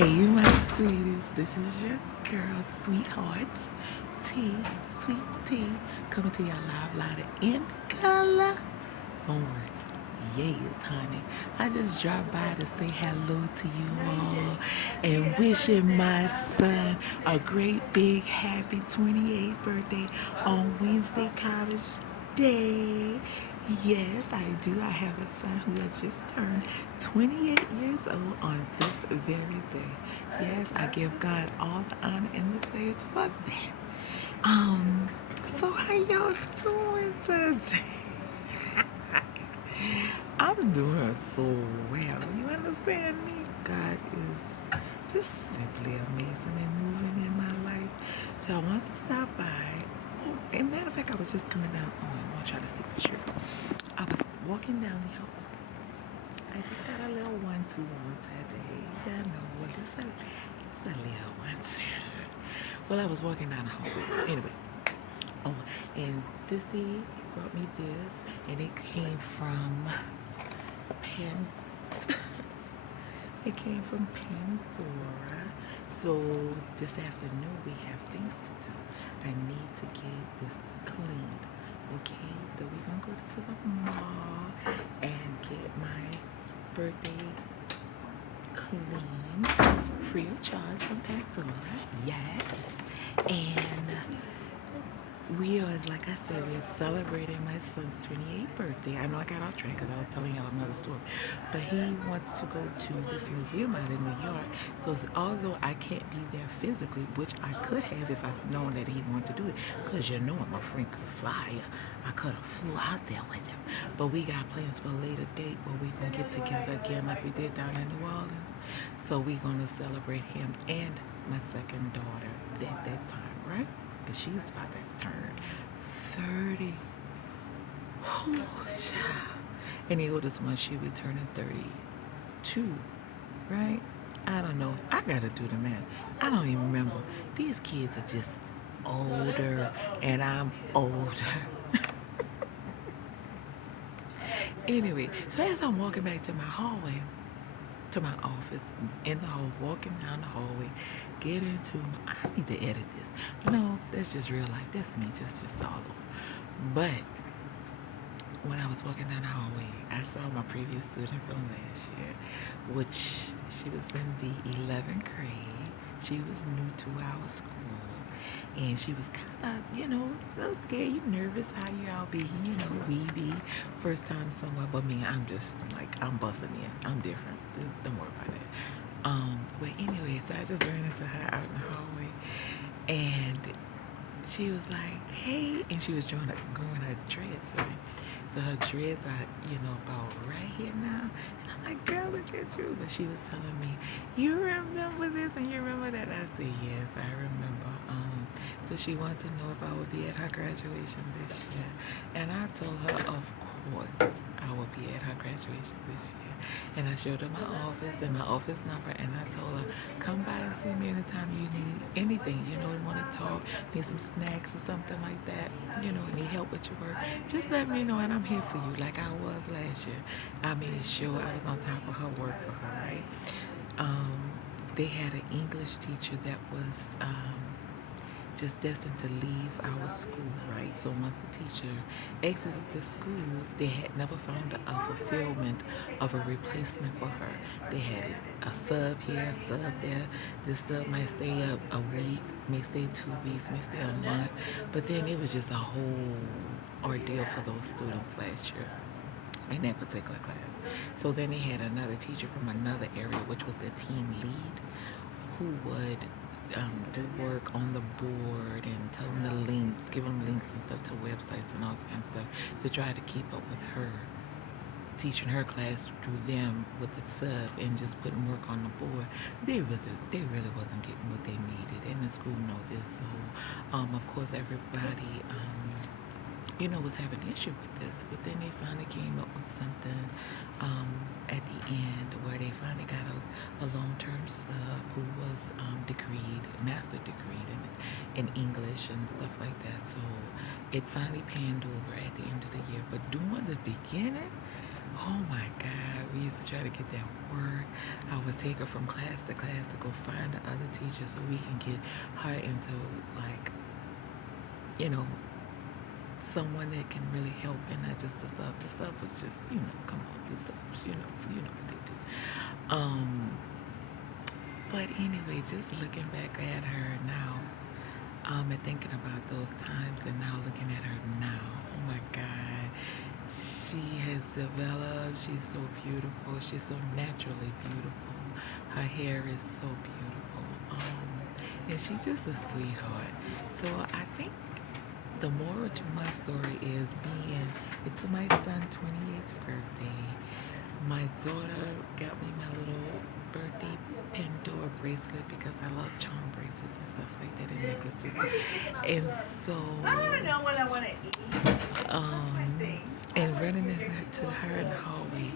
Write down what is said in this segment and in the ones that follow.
Hey, my sweeties, this is your girl, Sweethearts T, Sweet T, coming to y'all live, louder in color from work. Yes, honey. I just dropped by to say hello to you all and wishing my son a great big happy 28th birthday on Wednesday College Day. Yes, I do. I have a son who has just turned 28 years old on this very day. Yes, I give God all the honor and the praise for that. Um, so how y'all doing today? I'm doing so well. You understand me? God is just simply amazing and moving in my life. So I want to stop by. Oh, and matter of fact, I was just coming down. Oh, I'm gonna try to see the shirt. I was walking down the hall. I just had a little one-to-one today. Yeah, no, well, just a little one. Well, I was walking down the hallway. Anyway, oh, and Sissy brought me this, and it came from Pan. It came from Pandora. So this afternoon we have things to do. I need to get this cleaned. Okay, so we're gonna go to the mall and get my birthday clean free of charge from Pandora. Yes. And we are, like I said, we are celebrating my son's 28th birthday. I know I got off track because I was telling y'all another story. But he wants to go to this museum out in New York. So although I can't be there physically, which I could have if I'd known that he wanted to do it, because you know I'm a freaking flyer. I could have flew out there with him. But we got plans for a later date where we're going to get together again like we did down in New Orleans. So we're going to celebrate him and my second daughter at that time, right? And she's about to turn 30. Oh, child. And the oldest one, she'll be turning 32, right? I don't know. I gotta do the math. I don't even remember. These kids are just older, and I'm older. Anyway, so as I'm walking back to my hallway, to my office, in the hall, walking down the hallway, get into my, I need to edit this. No, that's just real life. That's me, just all over. But when I was walking down the hallway, I saw my previous student from last year, which she was in the 11th grade. She was new to our school. And she was kind of, a little scared. You nervous how you all be, we be first time somewhere. But me, I'm just like, I'm busting in. I'm different. Don't worry about it. But anyway, so I just ran into her out in the hallway. And she was like, hey. And she was growing her dreads. Right? So her dreads are, about right here now. And I'm like, girl, look at you. But she was telling me, you remember this and you remember that? I said, yes, I remember. So she wanted to know if I would be at her graduation this year. And I told her, of course, I will be at her graduation this year. And I showed her my office and my office number. And I told her, come by and see me anytime you need anything. You want to talk, need some snacks or something like that. Need help with your work. Just let me know and I'm here for you like I was last year. I made sure I was on top of her work for her, right? They had an English teacher that was just destined to leave our school, right? So once the teacher exited the school, they had never found a fulfillment of a replacement for her. They had a sub here, a sub there. This sub might stay a week, may stay 2 weeks, may stay a month. But then it was just a whole ordeal for those students last year in that particular class. So then they had another teacher from another area, which was their team lead, who would do work on the board and tell them the links, give them links and stuff to websites and all this kind of stuff to try to keep up with her, teaching her class through them with the sub and just putting work on the board. They really wasn't getting what they needed, and the school know this. So, of course, everybody, was having an issue with this. But then they finally came up with something at the end where they finally got a long-term sub who was master degreed in English and stuff like that. So it finally panned over at the end of the year. But during the beginning, Oh my God, we used to try to get that word. I would take her from class to go find the other teacher so we can get her into, like, you know, someone that can really help and not just the sub. The sub was just, come on, the subs, you know what they do. But anyway, just looking back at her now, and thinking about those times and now looking at her now, oh my God, she has developed, she's so beautiful, she's so naturally beautiful. Her hair is so beautiful. And she's just a sweetheart. So I think the moral to my story is it's my son's 28th birthday. My daughter got me my little birthday Pandora bracelet because I love charm bracelets and stuff like that and necklaces. And so, I don't know what I want to eat. And running into her in the hallway,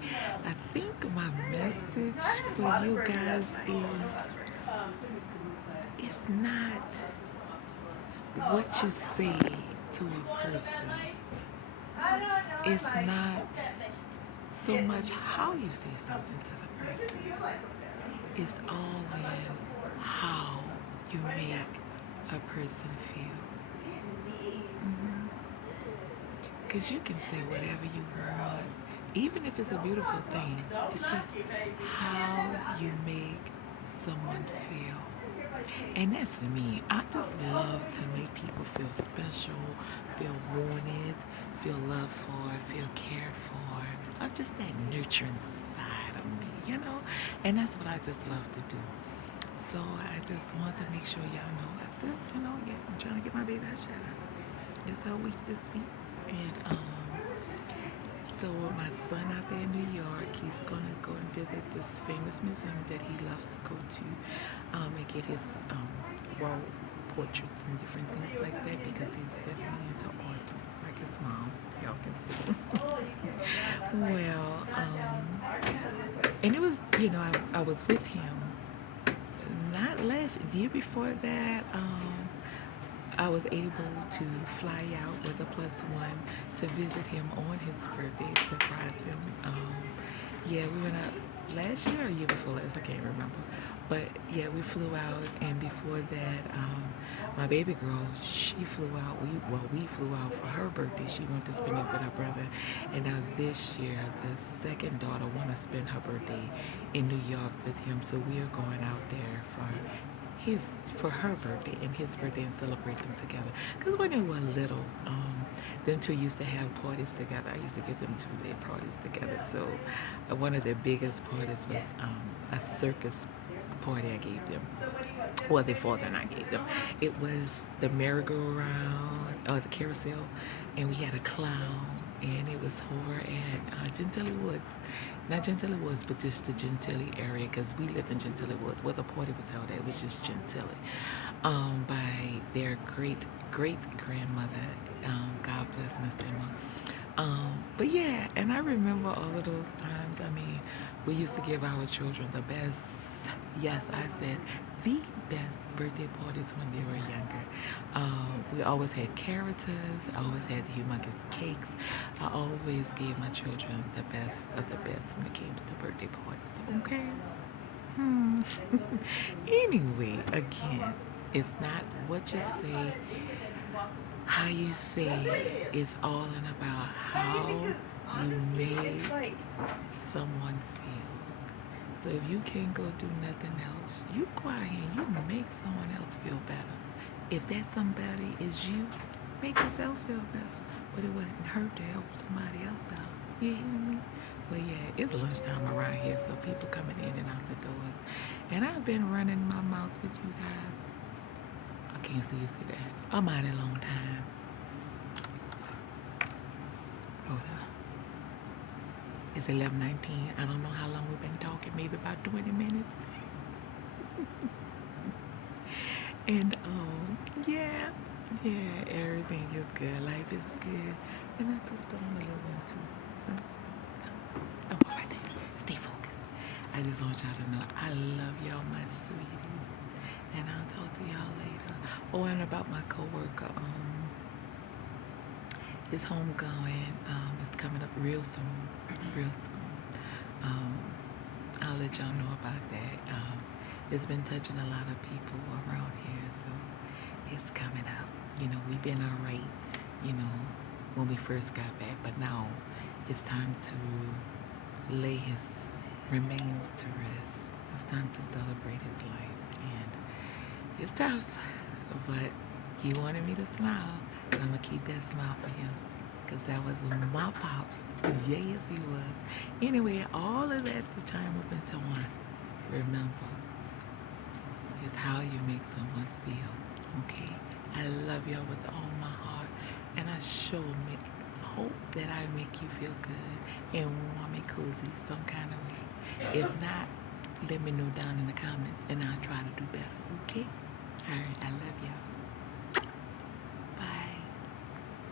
I think my message for you guys is it's not what you say to a person. It's not so much how you say something to the person. It's all in how you make a person feel. Because you can say whatever you want, even if it's a beautiful thing. It's just how you make someone feel. And that's me. I just love to make people feel special, feel wanted, feel loved for, feel cared for. I'm just that nurturing side of me, And that's what I just love to do. So I just want to make sure y'all know I still, I'm trying to get my baby a shout out. It's her week this week. And so with my son out there in New York, he's gonna go and visit this famous museum that he loves to go to, and get his wall portraits and different things like that because he's definitely into art, like his mom. Y'all can see. Well, and it was, I was with him. Not year before that. I was able to fly out with a +1 to visit him on his birthday, surprised him. Yeah, we went out last year or year before last, I can't remember. But yeah, we flew out, and before that, my baby girl, she flew out. We flew out for her birthday. She went to spend it with her brother. And now this year, the second daughter want to spend her birthday in New York with him. So we are going out there for her birthday and his birthday and celebrate them together. Because when they were little, them two used to have parties together. I used to get them to their parties together. So one of their biggest parties was a circus party I gave them. Well, their father and I gave them. It was the merry-go-round, the carousel, and we had a clown, and it was over at Gentilly Woods. Not Gentilly Woods, but just the Gentilly area, because we lived in Gentilly Woods. Where the party was held at, it was just Gentilly, by their great-grandmother. God bless Miss Emma. But yeah, and I remember all of those times. I mean, we used to give our children the best, yes, I said the best birthday parties when they were younger. We always had characters. I always had humongous cakes. I always gave my children the best of the best when it came to birthday parties. Okay? Anyway, again, it's not what you say, how you say it. It's all in about how you made someone feel. So if you can't go do nothing else, you go out here and you make someone else feel better. If that somebody is you, make yourself feel better. But it wouldn't hurt to help somebody else out. You hear me? Well, yeah, it's lunchtime around here, so people coming in and out the doors. And I've been running my mouth with you guys. I can't see you see that. A mighty long time. Hold on. It's 11:19. I don't know how long we've been talking. Maybe about 20 minutes. And yeah, everything is good. Life is good. And I just put on a little one too. Oh, all right. Stay focused. I just want y'all to know I love y'all, my sweeties. And I'll talk to y'all later. Oh, and about my coworker, his homegoing is coming up real soon. Real soon. Um, I'll let y'all know about that. It's been touching a lot of people around here, so it's coming up. We've been all right, you know, when we first got back, but now it's time to lay his remains to rest. It's time to celebrate his life, and it's tough, but he wanted me to smile, and I'm gonna keep that smile for him, because that was my pops. Yes, he was. Anyway, all of that to chime up into one. Remember, is how you make someone feel. Okay? I love y'all with all my heart, and I sure hope that I make you feel good and warm and cozy some kind of way. If not, let me know down in the comments, and I'll try to do better. Okay? All right. I love y'all.